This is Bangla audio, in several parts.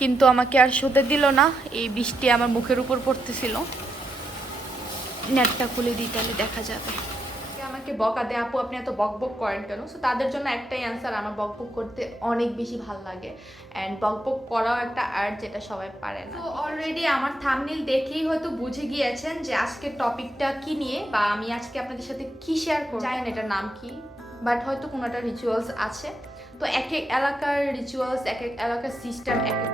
কিন্তু আমাকে আর শুতে দিল না। এই বৃষ্টি আমার মুখের উপর পড়তেছিল। নেটটা খুলে দিই, তাহলে দেখা যাবে। আমাকে বকা দেয়, আপু আপনি এত বক বক করেন কেন? সো তাদের জন্য একটাই অ্যান্সার, আমার বক বক করতে অনেক বেশি ভালো লাগে। অ্যান্ড বক বক করাও একটা আর্ট, যেটা সবাই পারে না। তো অলরেডি আমার থাম্বনেল দেখেই হয়তো বুঝে গিয়েছেন যে আজকের টপিকটা কি নিয়ে, বা আমি আজকে আপনাদের সাথে কি শেয়ার করব। জানি না এটার নাম কি, বাট হয়তো কোনো একটা রিচুয়ালস আছে। তো এক এক এলাকার রিচুয়ালস, এক এক এলাকার সিস্টেম, এক এক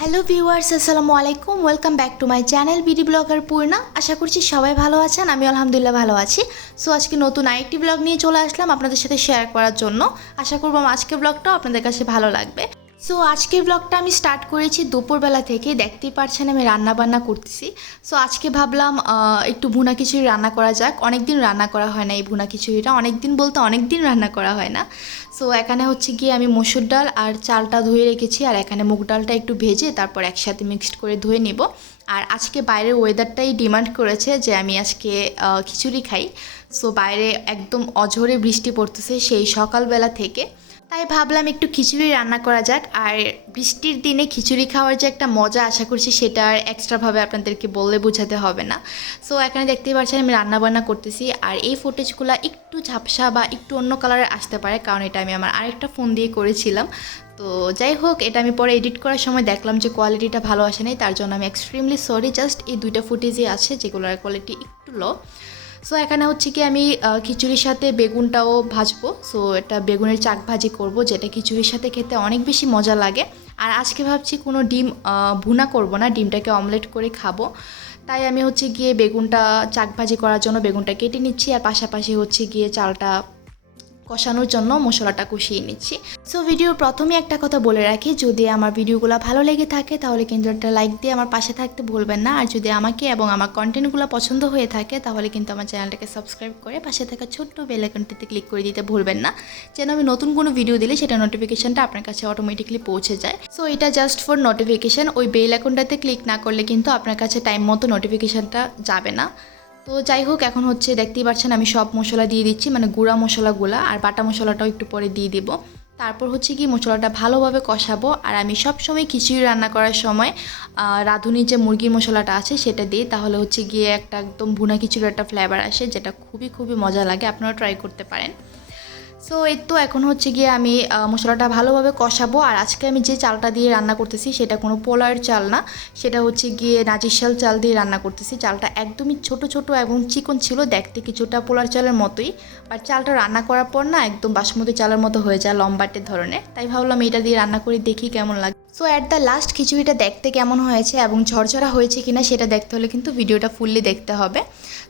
হ্যালো ভিউয়ার্স, আসসালামুয়ালাইকুম। Welcome back to my channel BD blogger Purna. আশা করছি সবাই ভালো আছেন, আমি আলহামদুলিল্লাহ ভালো আছি। সো আজকে নতুন আরেকটি ব্লগ নিয়ে চলে আসলাম আপনাদের সাথে শেয়ার করার জন্য। আশা করব আজকের ব্লগটাও আপনাদের কাছে ভালো লাগবে। সো আজকের ব্লগটা আমি স্টার্ট করেছি দুপুরবেলা থেকে। দেখতেই পারছেন আমি রান্না বান্না করতেছি। সো আজকে ভাবলাম একটু ভুনা খিচুড়ি রান্না করা যাক। অনেক দিন রান্না করা হয় না এই ভুনা খিচুড়িটা, অনেক দিন বলতে অনেক দিন রান্না করা হয় না। সো এখানে হচ্ছে গিয়ে আমি মসুর ডাল আর চালটা ধুয়ে রেখেছি, আর এখানে মুগ ডালটা একটু ভেজে তারপর একসাথে মিক্সড করে ধুয়ে নেব। আর আজকে বাইরের ওয়েদারটাই ডিমান্ড করেছে যে আমি আজকে খিচুড়ি খাই। সো বাইরে একদম অঝোরে বৃষ্টি পড়তেছে সেই সকালবেলা থেকে, তাই ভাবলাম একটু খিচুড়ি রান্না করা যাক। আর বৃষ্টির দিনে খিচুড়ি খাওয়ার যে একটা মজা, আশা করছি সেটা আর এক্সট্রাভাবে আপনাদেরকে বললে বোঝাতে হবে না। সো এখানে দেখতেই পাচ্ছেন আমি রান্না বান্না করতেছি। আর এই ফুটেজগুলো একটু ঝাপসা বা একটু অন্য কালারে আসতে পারে, কারণ এটা আমি আমার আরেকটা ফোন দিয়ে করেছিলাম। তো যাই হোক, এটা আমি পরে এডিট করার সময় দেখলাম যে কোয়ালিটিটা ভালো আসে নাই, তার জন্য আমি এক্সট্রিমলি সরি। জাস্ট এই দুইটা ফুটেজই আছে যেগুলোর কোয়ালিটি একটু লো। সো এখানে হচ্ছে কি আমি খিচুড়ির সাথে বেগুনটাও ভাজবো। সো এটা বেগুনের চাক ভাজি করব, যেটা খিচুড়ির সাথে খেতে অনেক বেশি মজা লাগে। আর আজকে ভাবছি কোনো ডিম ভুনা করব না, ডিমটাকে অমলেট করে খাবো। তাই আমি হচ্ছে গিয়ে বেগুনটা চাক ভাজি করার জন্য বেগুনটা কেটে নিচ্ছি, আর পাশাপাশি হচ্ছে গিয়ে চালটা কষানোর জন্য মশলাটা কষিয়ে নিচ্ছি। সো ভিডিওর প্রথমে একটা কথা বলে রাখি, যদি আমার ভিডিওগুলো ভালো লেগে থাকে তাহলে কিন্তু একটা লাইক দিয়ে আমার পাশে থাকতে ভুলবেন না। আর যদি আমাকে এবং আমার কন্টেন্টগুলো পছন্দ হয়ে থাকে তাহলে কিন্তু আমার চ্যানেলটাকে সাবস্ক্রাইব করে পাশে থাকা ছোট্ট বেল আইকনটিতে ক্লিক করে দিতে ভুলবেন না, যেন আমি নতুন কোনো ভিডিও দিলে সেটা নোটিফিকেশনটা আপনার কাছে অটোমেটিকলি পৌঁছে যায়। সো এটা জাস্ট ফর নোটিফিকেশন, ওই বেল আইকনটাতে ক্লিক না করলে কিন্তু আপনার কাছে টাইম মতো নোটিফিকেশনটা যাবে না। তো যাই হোক, এখন হচ্ছে দেখতেই পাচ্ছেন আমি সব মশলা দিয়ে দিচ্ছি, মানে গুঁড়া মশলাগুলা, আর বাটা মশলাটাও একটু পরে দিয়ে দিব। তারপর হচ্ছে কি মশলাটা ভালোভাবে কষাবো। আর আমি সব সময় খিচুড়ি রান্না করার সময় রাঁধুনির যে মুরগির মশলাটা আছে সেটা দিই, তাহলে হচ্ছে গিয়ে একটা একদম ভুনা খিচুড়ির একটা ফ্লেভার আসে, যেটা খুবই খুবই মজা লাগে। আপনারা ট্রাই করতে পারেন। সো এই তো এখন হচ্ছে গিয়ে আমি মশলাটা ভালোভাবে কষাবো। আর আজকে আমি যে চালটা দিয়ে রান্না করতেছি সেটা কোনো পোলার চাল না, সেটা হচ্ছে গিয়ে নাজিরশাল চাল দিয়ে রান্না করতেছি। চালটা একদমই ছোট ছোট এবং চিকন ছিল, দেখতে কিছুটা পোলার চালের মতোই, বাট চালটা রান্না করার পর না একদম বাসমতি চালের মতো হয়ে যায়, লম্বাটের ধরনের। তাই ভাবলাম এটা দিয়ে রান্না করে দেখি কেমন লাগে। সো অ্যাট দ্য লাস্ট খিচুড়িটা দেখতে কেমন হয়েছে এবং ঝরঝরা হয়েছে কিনা সেটা দেখতে হলে কিন্তু ভিডিওটা ফুললি দেখতে হবে।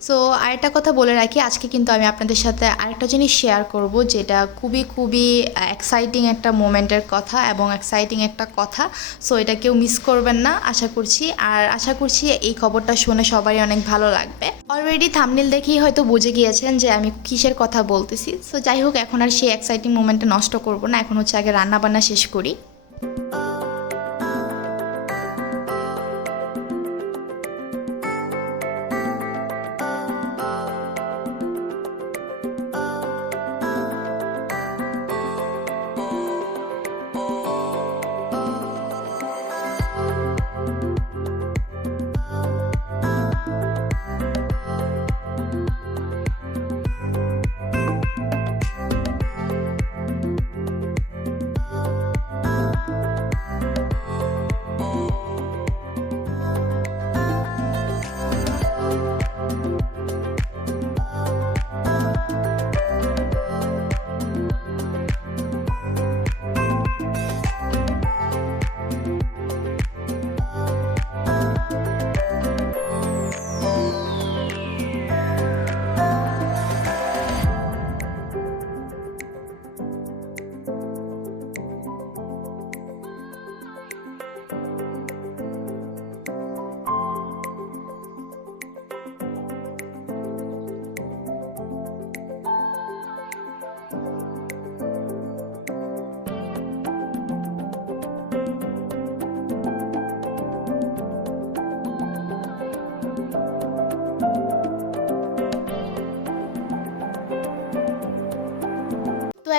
সো আরেকটা কথা বলে রাখি, আজকে কিন্তু আমি আপনাদের সাথে আরেকটা জিনিস শেয়ার করব, যেটা খুবই খুবই এক্সাইটিং একটা মোমেন্টের কথা এবং এক্সাইটিং একটা কথা। সো এটা কেউ মিস করবেন না আশা করছি। আর আশা করছি এই খবরটা শুনে সবারই অনেক ভালো লাগবে। অলরেডি থাম্বনেল দেখেই হয়তো বুঝে গিয়েছেন যে আমি কিসের কথা বলতেছি। সো যাই হোক, এখন আর সেই এক্সাইটিং মোমেন্টটা নষ্ট করব না, এখন হচ্ছে আগে রান্না বান্না শেষ করি।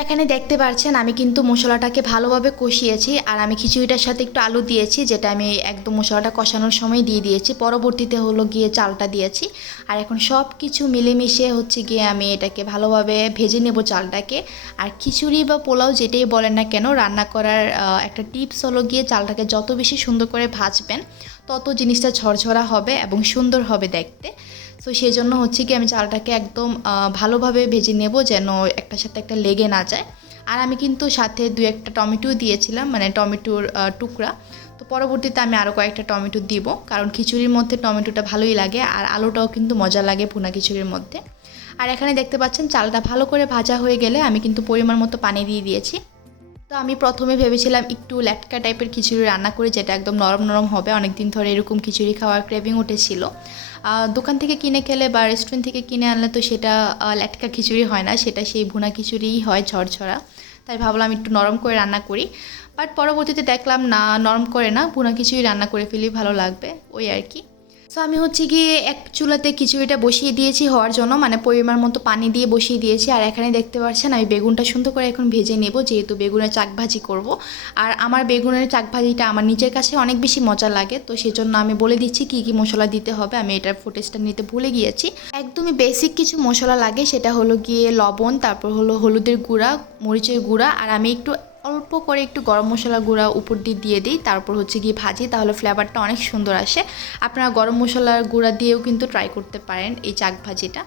এখানে দেখতে পাচ্ছেন আমি কিন্তু মশলাটাকে ভালোভাবে কষিয়েছি আর আমি খিচুড়িটার সাথে একটু আলু দিয়েছি, যেটা আমি একদম মশলাটা কষানোর সময় দিয়ে দিয়েছি। পরবর্তীতে হলো গিয়ে চালটা দিয়েছি। আর এখন সব কিছু মিলেমিশে হচ্ছে গিয়ে আমি এটাকে ভালোভাবে ভেজে নেব চালটাকে। আর খিচুড়ি বা পোলাও যেটাই বলেন না কেন, রান্না করার একটা টিপস হলো গিয়ে চালটাকে যত বেশি সুন্দর করে ভাজবেন তত জিনিসটা ঝরঝরা হবে এবং সুন্দর হবে দেখতে। তো সেই জন্য হচ্ছে কি আমি চালটাকে একদম ভালোভাবে ভেজে নেব যেন একটার সাথে একটা লেগে না যায়। আর আমি কিন্তু সাথে 2-1টা টমেটো দিয়েছিলাম, মানে টমেটোর টুকরা। তো পরবর্তীতে আমি আরও কয়েকটা টমেটো দিব, কারণ খিচুড়ির মধ্যে টমেটোটা ভালোই লাগে আর আলুটাও কিন্তু মজা লাগে ভুনা খিচুড়ির মধ্যে। আর এখানে দেখতে পাচ্ছেন চালটা ভালো করে ভাজা হয়ে গেলে আমি কিন্তু পরিমাণ মতো পানি দিয়ে দিয়েছি। তো আমি প্রথমে ভেবেছিলাম একটু ল্যাটকা টাইপের খিচুড়ি রান্না করে, যেটা একদম নরম নরম হবে। অনেক দিন ধরে এরকম খিচুড়ি খাওয়ার ক্রেভিং উঠেছিল। দোকান থেকে কিনে খেলে বা রেস্টুরেন্ট থেকে কিনে আনলে তো সেটা ল্যাটকা খিচুড়ি হয় না, সেটা সেই ভুনা খিচুড়িই হয় ঝরঝরা। তাই ভাবলাম একটু নরম করে রান্না করি, বাট পরবর্তীতে দেখলাম না, নরম করে না, ভুনা খিচুড়ি রান্না করে ফেলেই ভালো লাগবে, ওই আর কি। সো আমি হচ্ছে গিয়ে এক চুলাতে খিচুড়িটা বসিয়ে দিয়েছি হওয়ার জন্য, মানে পরিমাণ মতো পানি দিয়ে বসিয়ে দিয়েছি। আর এখানে দেখতে পাচ্ছেন আমি বেগুনটা সুন্দর করে এখন ভেজে নেব, যেহেতু বেগুনের চাকভাজি করব। আর আমার বেগুনের চাকভাজিটা আমার নিজের কাছে অনেক বেশি মজা লাগে, তো সেজন্য আমি বলে দিচ্ছি কী কী মশলা দিতে হবে। আমি এটার ফুটেজটা নিতে ভুলে গিয়েছি। একদমই বেসিক কিছু মশলা লাগে, সেটা হলো গিয়ে লবণ, তারপর হলো হলুদের গুঁড়া, মরিচের গুঁড়া, আর আমি একটু অল্প করে একটু গরম মশলা গুঁড়া উপর দিয়ে দিই। তারপর হচ্ছে গিয়ে ভাজি, তাহলে ফ্লেভারটা অনেক সুন্দর আসে। আপনারা গরম মশলার গুঁড়া দিয়েও কিন্তু ট্রাই করতে পারেন এই চাক ভাজিটা।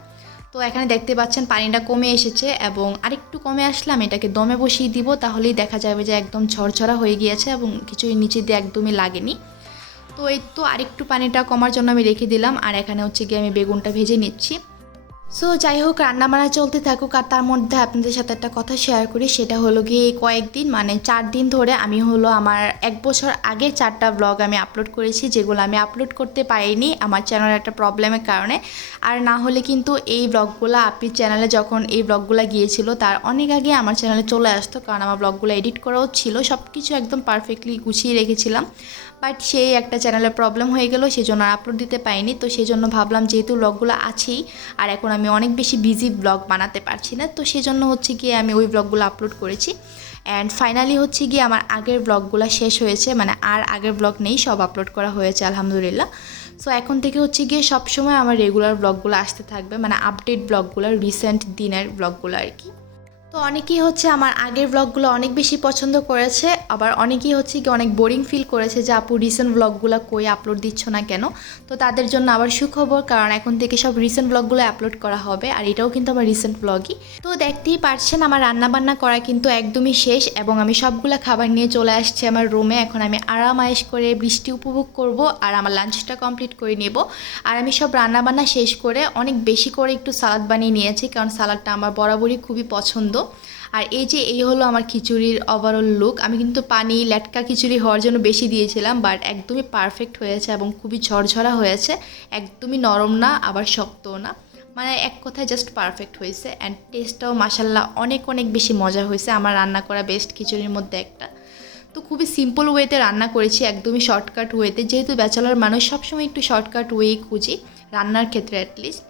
তো এখানে দেখতে পাচ্ছেন পানিটা কমে এসেছে এবং আরেকটু কমে আসলে আমি এটাকে দমে বসিয়ে দিব, তাহলেই দেখা যাবে যে একদম ঝরঝরা হয়ে গিয়েছে এবং কিছুই নিচে দিয়ে একদমই লাগেনি। তো এই তো আরেকটু পানিটা কমার জন্য আমি রেখে দিলাম। আর এখানে হচ্ছে গিয়ে আমি বেগুনটা ভেজে নিচ্ছি। সো যাই হোক, রান্নাবান্না চলতে থাকুক। আর তার মধ্যে আপনাদের সাথে একটা কথা শেয়ার করি, সেটা হলো গিয়ে এই কয়েকদিন, মানে 4 দিন ধরে আমি হলো আমার 1 বছর আগে 4টা ব্লগ আমি আপলোড করেছি, যেগুলো আমি আপলোড করতে পারিনি আমার চ্যানেলের একটা প্রবলেমের কারণে। আর না হলে কিন্তু এই ব্লগগুলো আপনি চ্যানেলে যখন এই ব্লগগুলো গিয়েছিল তার অনেক আগে আমার চ্যানেলে চলে আসতো, কারণ আমার ব্লগগুলো এডিট করাও ছিল, সব কিছু একদম পারফেক্টলি গুছিয়ে রেখেছিলাম। বাট সেই একটা চ্যানেলের প্রবলেম হয়ে গেল, সেজন্য আর আপলোড দিতে পারিনি। তো সেজন্য ভাবলাম যেহেতু ব্লগগুলো আছেই আর এখন আমি অনেক বেশি বিজি ব্লগ বানাতে পারছি না, তো সেজন্য হচ্ছে গিয়ে আমি ওই ব্লগগুলো আপলোড করেছি। অ্যান্ড ফাইনালি হচ্ছে গিয়ে আমার আগের ব্লগগুলো শেষ হয়েছে, মানে আর আগের ব্লগ নেই, সব আপলোড করা হয়েছে আলহামদুলিল্লাহ। সো এখন থেকে হচ্ছে গিয়ে সবসময় আমার রেগুলার ব্লগগুলো আসতে থাকবে, মানে আপডেট ব্লগগুলো, রিসেন্ট দিনের ব্লগগুলো আর কি। তো অনেকেই হচ্ছে আমার আগের ব্লগগুলো অনেক বেশি পছন্দ করেছে, আবার অনেকেই হচ্ছে কি অনেক বোরিং ফিল করেছে যে আপু রিসেন্ট ব্লগগুলো কই আপলোড দিচ্ছ না কেন। তো তাদের জন্য আবার সুখবর, কারণ এখন থেকে সব রিসেন্ট ব্লগগুলো আপলোড করা হবে, আর এটাও কিন্তু আমার রিসেন্ট ব্লগই। তো দেখতেই পারছেন আমার রান্নাবান্না করা কিন্তু একদমই শেষ এবং আমি সবগুলো খাবার নিয়ে চলে আসছি আমার রুমে। এখন আমি আরামায়েশ করে বৃষ্টি উপভোগ করব আর আমার লাঞ্চটা কমপ্লিট করে নেব। আর আমি সব রান্নাবান্না শেষ করে অনেক বেশি করে একটু সালাদ বানিয়ে নিয়েছি, কারণ সালাদটা আমার বরাবরই খুবই পছন্দ। আর এই হলো আমার খিচুড়ির ওভারঅল লুক। আমি কিন্তু পানি ল্যাটকা খিচুড়ি হওয়ার জন্য বেশি দিয়েছিলাম, বাট একদমই পারফেক্ট হয়েছে এবং খুবই ঝরঝরা হয়েছে, একদমই নরম না আবার শক্তও না, মানে এক কথায় জাস্ট পারফেক্ট হয়েছে। অ্যান্ড টেস্টটাও মাশাল্লাহ অনেক অনেক বেশি মজা হয়েছে, আমার রান্না করা বেস্ট খিচুড়ির মধ্যে একটা। তো খুবই সিম্পল ওয়েতে রান্না করেছি, একদমই শর্টকাট ওয়েতে, যেহেতু ব্যাচেলর মানুষ সবসময় একটু শর্টকাট ওয়েই খুঁজি রান্নার ক্ষেত্রে অ্যাটলিস্ট।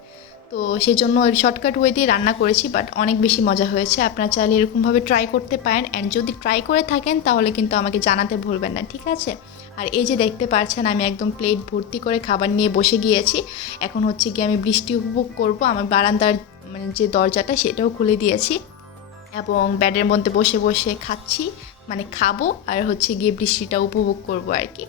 তো সেই জন্য ওই শর্টকাট ওয়ে দিয়ে রান্না করেছি, বাট অনেক বেশি মজা হয়েছে। আপনারা চাইলে এরকমভাবে ট্রাই করতে পারেন, অ্যান্ড যদি ট্রাই করে থাকেন তাহলে কিন্তু আমাকে জানাতে ভুলবেন না, ঠিক আছে? আর এই যে দেখতে পাচ্ছেন আমি একদম প্লেট ভর্তি করে খাবার নিয়ে বসে গিয়েছি। এখন হচ্ছে গিয়ে আমি বৃষ্টি উপভোগ করব, আমার বারান্দার মানে যে দরজাটা সেটাও খুলে দিয়েছি এবং ব্যাডের মধ্যে বসে বসে খাচ্ছি, মানে খাবো আর হচ্ছে গিয়ে বৃষ্টিটা উপভোগ করব আর কি।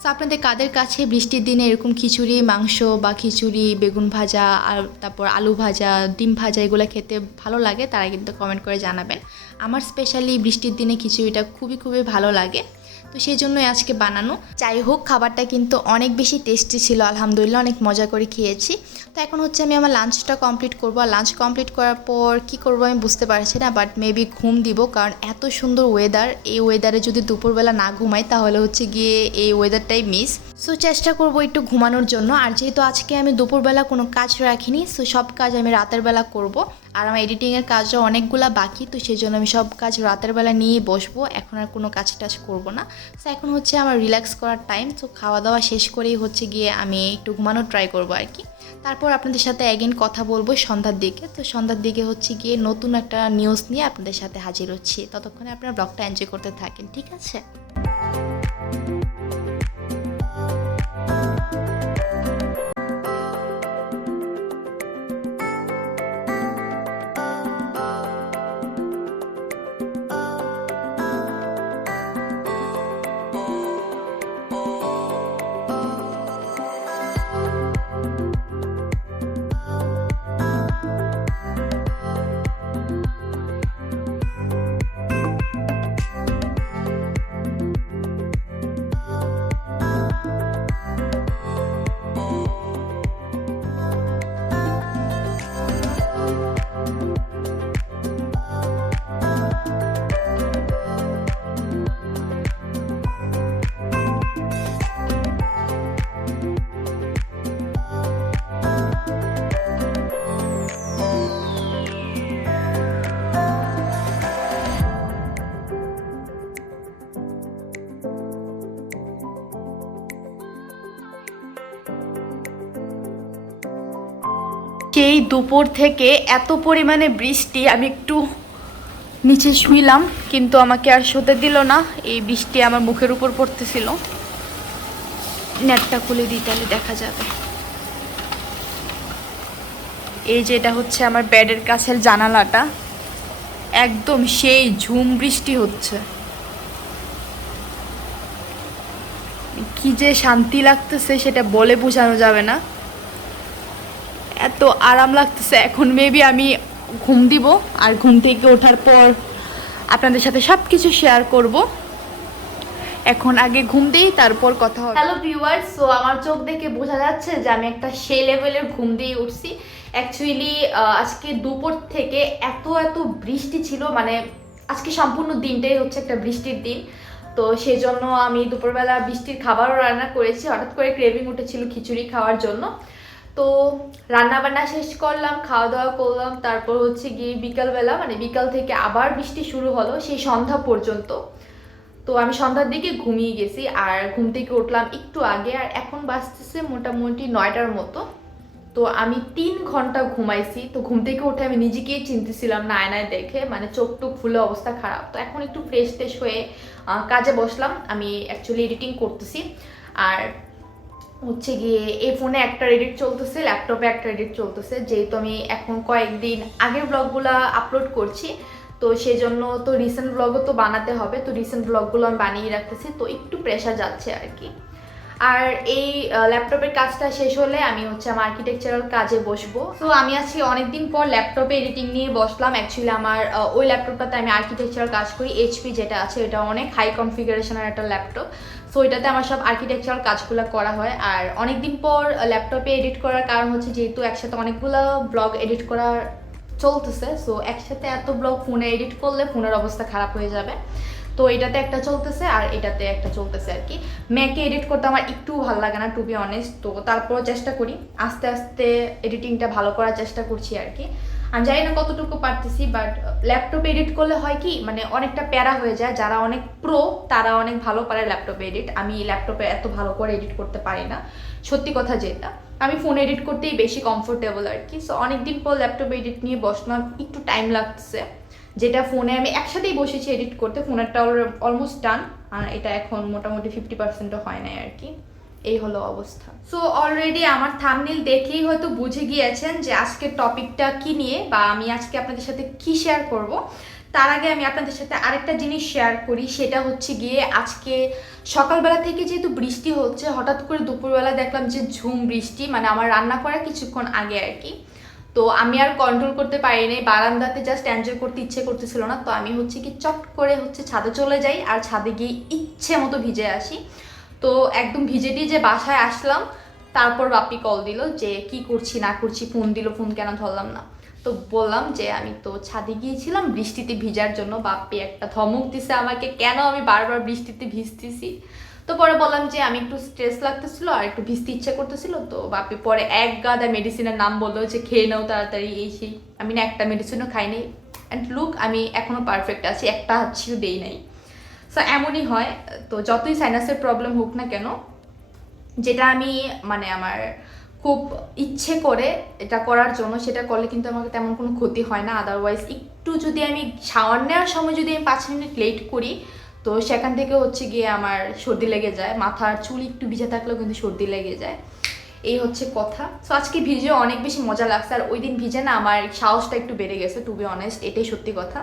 সো আপনাদের কাদের কাছে বৃষ্টির দিনে এরকম খিচুড়ি, মাংস বা খিচুড়ি, বেগুন ভাজা আর তারপর আলু ভাজা, ডিম ভাজা এগুলো খেতে ভালো লাগে, তারা কিন্তু কমেন্ট করে জানাবেন। আমার স্পেশালি বৃষ্টির দিনে খিচুড়িটা খুবই খুবই ভালো লাগে, তো সেই জন্যই আজকে বানানো। যাই হোক, খাবারটা কিন্তু অনেক বেশি টেস্টি ছিল আলহামদুলিল্লাহ, অনেক মজা করে খেয়েছি। তো এখন হচ্ছে আমি আমার লাঞ্চটা কমপ্লিট করবো, আর লাঞ্চ কমপ্লিট করার পর কী করবো আমি বুঝতে পারছি না, বাট মেবি ঘুম দিব, কারণ এত সুন্দর ওয়েদার, এই ওয়েদারে যদি দুপুরবেলা না ঘুমাই তাহলে হচ্ছে গিয়ে এই ওয়েদারটাই মিস। সো চেষ্টা করবো একটু ঘুমানোর জন্য। আর যেহেতু আজকে আমি দুপুরবেলা কোনো কাজ রাখিনি, সো সব কাজ আমি রাতের বেলা করব। আর আমার এডিটিংয়ের কাজও অনেকগুলা বাকি, তো সেই জন্য আমি সব কাজ রাতের বেলা নিয়ে বসবো, এখন আর কোনো কাজ টাজ করবো না। তো এখন হচ্ছে আমার রিল্যাক্স করার টাইম, তো খাওয়া দাওয়া শেষ করেই হচ্ছে গিয়ে আমি একটু ঘুমানোর ট্রাই করবো আর কি। তারপর আপনাদের সাথে অ্যাগেন কথা বলবো সন্ধ্যার দিকে। তো সন্ধ্যার দিকে হচ্ছে গিয়ে নতুন একটা নিউজ নিয়ে আপনাদের সাথে হাজির হচ্ছি, ততক্ষণে আপনারা ব্লগটা এনজয় করতে থাকেন, ঠিক আছে? সেই দুপুর থেকে এত পরিমাণে বৃষ্টি, আমি একটু নিচে শুইলাম কিন্তু আমাকে আর শুতে দিল না, এই বৃষ্টি আমার মুখের উপর পড়তেছিল। নেটটা খুলে দিই তাহলে দেখা যাবে। এই যে এটা হচ্ছে আমার বেডের কাছের জানালাটা, একদম সেই ঝুম বৃষ্টি হচ্ছে, কি যে শান্তি লাগতেছে সেটা বলে বোঝানো যাবে না, এত আরাম লাগতেছে। এখন মেবি আমি ঘুম দিব, আর ঘুম থেকে ওঠার পর আপনাদের সাথে সব কিছু শেয়ার করব। এখন আগে ঘুম দিই, তারপর কথা হবে। হ্যালো ভিউয়ার্স, সো আমার চোখ দেখে বোঝা যাচ্ছে যে আমি একটা সেই লেভেলের ঘুম দিয়ে উঠছি। অ্যাকচুয়ালি আজকে দুপুর থেকে এত বৃষ্টি ছিল, মানে আজকে সম্পূর্ণ দিনটাই হচ্ছে একটা বৃষ্টির দিন। তো সেই জন্য আমি দুপুরবেলা বৃষ্টির খাবারও রান্না করেছি, হঠাৎ করে ক্রেভিং উঠেছিল খিচুড়ি খাওয়ার জন্য। তো রান্না বান্না শেষ করলাম, খাওয়া দাওয়া করলাম, তারপর হচ্ছে গিয়ে বিকালবেলা, মানে বিকাল থেকে আবার বৃষ্টি শুরু হলো সেই সন্ধ্যা পর্যন্ত। তো আমি সন্ধ্যার দিকে ঘুমিয়ে গেছি, আর ঘুম থেকে উঠলাম একটু আগে, আর এখন বাজতেছে মোটামুটি 9টার মতো। তো আমি 3 ঘন্টা ঘুমাইছি। তো ঘুম থেকে উঠে আমি নিজেকেই চিনতেছিলাম না আয়নায় দেখে, মানে চোখ টুক ফুলে অবস্থা খারাপ। তো এখন একটু ফ্রেশ ট্রেশ হয়ে কাজে বসলাম। আমি অ্যাকচুয়ালি এডিটিং করতেছি, আর হচ্ছে গিয়ে এই ফোনে একটা এডিট চলতেছে, ল্যাপটপে একটা এডিট চলতেছে, যেহেতু আমি এখন কয়েকদিন আগের ব্লগগুলো আপলোড করছি, তো সেই জন্য তো রিসেন্ট ব্লগও তো বানাতে হবে। তো রিসেন্ট ব্লগগুলো আমি বানিয়ে রাখতেছি, তো একটু প্রেশার যাচ্ছে আর কি। আর এই ল্যাপটপের কাজটা শেষ হলে আমি হচ্ছে আমার আর্কিটেকচারাল কাজে বসবো। তো আমি আজকে অনেকদিন পর ল্যাপটপে এডিটিং নিয়ে বসলাম। অ্যাকচুয়ালি আমার ওই ল্যাপটপটাতে আমি আর্কিটেকচারাল কাজ করি, এইচপি যেটা আছে, এটা অনেক হাই কনফিগারেশনের একটা ল্যাপটপ। সো এটাতে আমার সব আর্কিটেকচারাল কাজগুলো করা হয়। আর অনেকদিন পর ল্যাপটপে এডিট করার কারণ হচ্ছে যেহেতু একসাথে অনেকগুলো ব্লগ এডিট করার চলতেছে, সো একসাথে এত ব্লগ ফোনে এডিট করলে ফোনের অবস্থা খারাপ হয়ে যাবে। তো এটাতে একটা চলতেছে আর এটাতে একটা চলতেছে আর কি। ম্যাকে এডিট করতে আমার একটু ভালো লাগে না, টু বি অনেস্ট। তো তারপর চেষ্টা করি, আস্তে আস্তে এডিটিংটা ভালো করার চেষ্টা করছি আর কি। আমি জানি না কতটুকু পারতেছি, বাট ল্যাপটপে এডিট করলে হয় কি, মানে অনেকটা প্যারা হয়ে যায়। যারা অনেক প্রো তারা অনেক ভালো পারে ল্যাপটপে এডিট, আমি ল্যাপটপে এত ভালো করে এডিট করতে পারি না, সত্যি কথা যেটা। আমি ফোন এডিট করতেই বেশি কমফোর্টেবল আর কি। সো অনেকদিন পর ল্যাপটপে এডিট নিয়ে বসলাম, একটু টাইম লাগতেছে। যেটা ফোনে আমি একসাথেই বসেছি এডিট করতে, ফোনেরটা অলমোস্ট ডান, আর এটা এখন মোটামুটি 50%ও হয় নাই আর কি। এই হলো অবস্থা। সো অলরেডি আমার থাম্বনেল দেখেই হয়তো বুঝে গিয়েছেন যে আজকের টপিকটা কি নিয়ে, বা আমি আজকে আপনাদের সাথে কি শেয়ার করব। তার আগে আমি আপনাদের সাথে আরেকটা জিনিস শেয়ার করি, সেটা হচ্ছে গিয়ে আজকে সকালবেলা থেকে যেহেতু বৃষ্টি হচ্ছে, হঠাৎ করে দুপুরবেলা দেখলাম যে ঝুম বৃষ্টি, মানে আমার রান্না করা কিছুক্ষণ আগে আর কি। তো আমি আর কন্ট্রোল করতে পারিনি, বারান্দাতে জাস্ট এনজয় করতে ইচ্ছে করতেছিল না। তো আমি হচ্ছে কি চট করে হচ্ছে ছাদে চলে যাই, আর ছাদে গিয়ে ইচ্ছে মতো ভিজে আসি। তো একদম ভিজে টিজে বাসায় আসলাম, তারপর বাপি কল দিল যে কি করছি না করছি, ফোন দিল, ফোন কেন ধরলাম না। তো বললাম যে আমি তো ছাদে গিয়েছিলাম বৃষ্টিতে ভিজার জন্য। বাপ্পি একটা ধমক দিছে আমাকে, কেন আমি বারবার বৃষ্টিতে ভিজতেছি। তো পরে বললাম যে আমি একটু স্ট্রেস লাগতেছিল আর একটু ভিজতে ইচ্ছে করতেছিল। তো বাপ্পি পরে এক গাদা মেডিসিনের নাম বললো যে খেয়ে নাও তাড়াতাড়ি এই সেই। আমি না একটা মেডিসিনও খাই নাই। অ্যান্ড লুক, আমি এখনও পারফেক্ট আছি, একটা হাঁচিও দেই নাই। সো এমনই হয়। তো যতই সাইনাসের প্রবলেম হোক না কেন, যেটা আমি মানে আমার খুব ইচ্ছে করে এটা করার জন্য, সেটা করলে কিন্তু আমাকে তেমন কোনো ক্ষতি হয় না। আদারওয়াইজ একটু যদি আমি শাওয়ার নেওয়ার সময় যদি আমি 5 মিনিট লেট করি, তো সেখান থেকে হচ্ছে গিয়ে আমার সর্দি লেগে যায়। মাথার চুল একটু ভিজে থাকলেও কিন্তু সর্দি লেগে যায়। এই হচ্ছে কথা। সো আজকে ভিজে অনেক বেশি মজা লাগছে। আর ওই দিন ভিজে না আমার সাহসটা একটু বেড়ে গেছে, টু বি অনেস্ট, এটাই সত্যি কথা।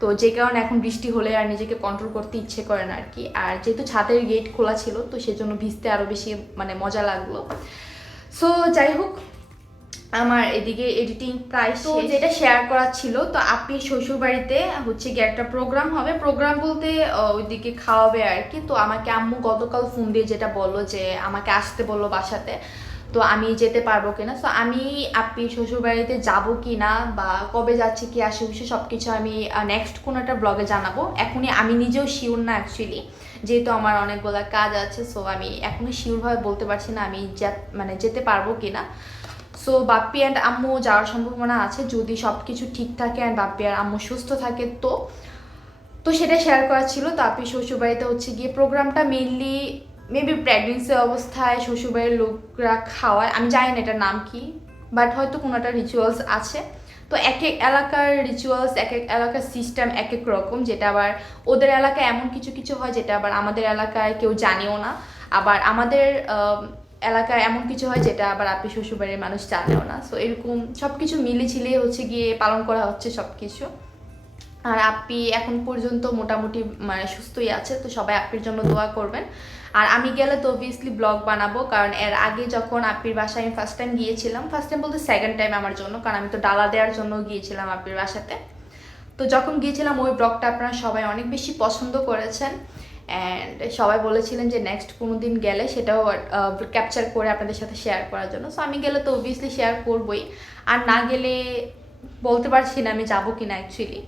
তো যে কারণে এখন বৃষ্টি হলে আর নিজেকে কন্ট্রোল করতে ইচ্ছে করে না আর কি। আর যেহেতু ছাদের গেট খোলা ছিল, তো সেজন্য ভিজতে আরও বেশি মানে মজা লাগলো। সো যাই হোক, আমার এদিকে এডিটিং প্রায় তো যেটা শেয়ার করা ছিল, তো আপির শ্বশুরবাড়িতে হচ্ছে গিয়ে একটা প্রোগ্রাম হবে। প্রোগ্রাম বলতে ওইদিকে খাওয়াবে আর কি। তো আমাকে আম্মু গতকাল ফোন দিয়ে যেটা বললো যে আমাকে আসতে বললো বাসাতে, তো আমি যেতে পারবো কিনা। সো আমি আপির শ্বশুরবাড়িতে যাবো কি না বা কবে যাচ্ছি কি আশেপাশে সব কিছু আমি নেক্সট কোনো একটা ব্লগে জানাবো। এখনই আমি নিজেও শিওর না অ্যাকচুয়ালি, যেহেতু আমার অনেকগুলো কাজ আছে। সো আমি এখনই শিওরভাবে বলতে পারছি না আমি মানে যেতে পারবো কিনা। সো বাপ্পি অ্যান্ড আম্মু যাওয়ার সম্ভাবনা আছে যদি সব কিছু ঠিক থাকে অ্যান্ড বাপ্পি আর আম্মু সুস্থ থাকে। তো সেটা শেয়ার করা ছিল। তো আপনি শ্বশুরবাড়িতে হচ্ছে গিয়ে প্রোগ্রামটা মেনলি মেবি প্রেগনেন্সি অবস্থায় শ্বশুরবাড়ির লোকরা খাওয়ায়, আমি জানি না এটার নাম কি, বাট হয়তো কোনো একটা রিচুয়ালস আছে। তো এক এক এলাকার রিচুয়ালস, এক এক এলাকার সিস্টেম এক এক রকম, যেটা আবার ওদের এলাকায় এমন কিছু কিছু হয় যেটা আবার আমাদের এলাকায় কেউ জানেও না। আবার আমাদের এলাকায় এমন কিছু হয় যেটা আবার আপনি শ্বশুরবাড়ির মানুষ জানেও না। সো এরকম সব কিছু মিলে হচ্ছে গিয়ে পালন করা হচ্ছে সব কিছু। আর আপি এখন পর্যন্ত মোটামুটি মানে সুস্থই আছে। তো সবাই আপির জন্য দোয়া করবেন। আর আমি গেলে তো অবভিয়াসলি ব্লগ বানাবো, কারণ এর আগে যখন আপির বাসায় আমি ফার্স্ট টাইম গিয়েছিলাম, ফার্স্ট টাইম বলতে সেকেন্ড টাইম আমার জন্য, কারণ আমি তো ডালা দেওয়ার জন্য গিয়েছিলাম আপির বাসাতে। তো যখন গিয়েছিলাম ওই ব্লগটা আপনারা সবাই অনেক বেশি পছন্দ করেছেন অ্যান্ড সবাই বলেছিলেন যে নেক্সট কোনো দিন গেলে সেটাও ক্যাপচার করে আপনাদের সাথে শেয়ার করার জন্য। সো আমি গেলে তো অবভিয়াসলি শেয়ার করবই, আর না গেলে বলতে পারছি না আমি যাবো কিনা অ্যাকচুয়ালি।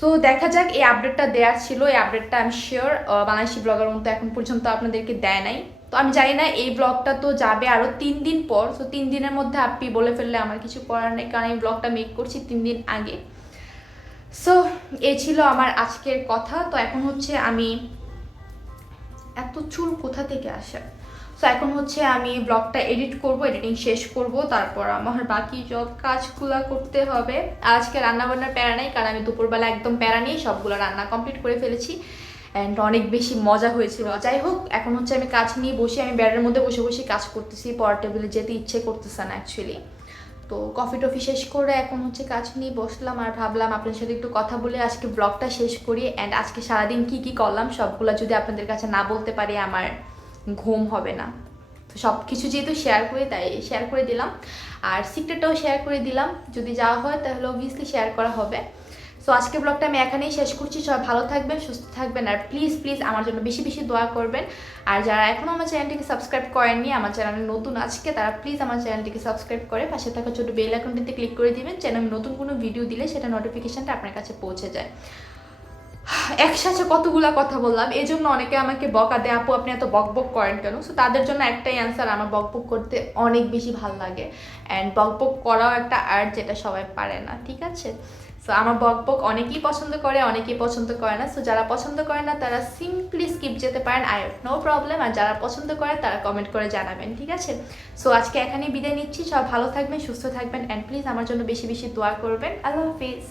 তো দেখা যাক, এই আপডেটটা দেওয়ার ছিল। এই আপডেটটা আমি শিওর বাংলাদেশি ব্লগার মতো এখন পর্যন্ত আপনাদেরকে দেয় নাই। তো আমি জানি না, এই ব্লগটা তো যাবে আরও 3 দিন পর। তো 3 দিনের মধ্যে আপনি বলে ফেললে আমার কিছু করার নেই, কারণ এই ব্লগটা মেক করছি 3 দিন আগে। সো এই ছিল আমার আজকের কথা। তো এখন হচ্ছে আমি এত চুল কোথা থেকে আসে। সো এখন হচ্ছে আমি ব্লগটা এডিট করব, এডিটিং শেষ করব, তারপর আমার বাকি সব কাজগুলো করতে হবে। আজকে রান্নাবান্নার প্যারা নেই, কারণ আমি দুপুরবেলা একদম প্যারা নিয়ে সবগুলো রান্না কমপ্লিট করে ফেলেছি অ্যান্ড অনেক বেশি মজা হয়েছিল। যাই হোক, এখন হচ্ছে আমি কাজ নিয়ে বসে, আমি বেডের মধ্যে বসে বসে কাজ করতেছি, পড়ার টেবিলে যেতে ইচ্ছে করতেছে না অ্যাকচুয়ালি। তো কফি টফি শেষ করে এখন হচ্ছে কাজ নিয়ে বসলাম আর ভাবলাম আপনার সাথে একটু কথা বলে আজকে ব্লগটা শেষ করি। অ্যান্ড আজকে সারাদিন কি কি করলাম সবগুলো যদি আপনাদের কাছে না বলতে পারি আমার ঘুম হবে না। তো সব কিছু যেহেতু শেয়ার করি তাই শেয়ার করে দিলাম, আর সিক্রেটটাও শেয়ার করে দিলাম। যদি যাওয়া হয় তাহলে অবভিয়াসলি শেয়ার করা হবে। সো আজকের ব্লগটা আমি এখানেই শেষ করছি। সবাই ভালো থাকবেন, সুস্থ থাকবেন, আর প্লিজ প্লিজ আমার জন্য বেশি বেশি দোয়া করবেন। আর যারা এখনও আমার চ্যানেলটিকে সাবস্ক্রাইব করেননি, আমার চ্যানেলে নতুন আজকে, তারা প্লিজ আমার চ্যানেলটিকে সাবস্ক্রাইব করে পাশে থাকা ছোটো বেল আইকনটিতে ক্লিক করে দিবেন, যেন আমি নতুন কোনো ভিডিও দিলে সেটা নোটিফিকেশানটা আপনার কাছে পৌঁছে যায়। একসাথে কতগুলা কথা বললাম, এই জন্য অনেকে আমাকে বকা দেয়, আপু আপনি এত বক বক করেন কেন। সো তাদের জন্য একটাই অ্যান্সার, আমার বক বক করতে অনেক বেশি ভালো লাগে অ্যান্ড বক বক করাও একটা আর্ট, যেটা সবাই পারে না, ঠিক আছে। সো আমার বক বক অনেকেই পছন্দ করে, অনেকেই পছন্দ করে না। সো যারা পছন্দ করে না তারা সিম্পলি স্কিপ যেতে পারেন, আই নো প্রবলেম। আর যারা পছন্দ করে তারা কমেন্ট করে জানাবেন, ঠিক আছে। সো আজকে এখানেই বিদায় নিচ্ছি। সব ভালো থাকবেন, সুস্থ থাকবেন অ্যান্ড প্লিজ আমার জন্য বেশি বেশি দোয়া করবেন। আল্লাহ হাফিজ।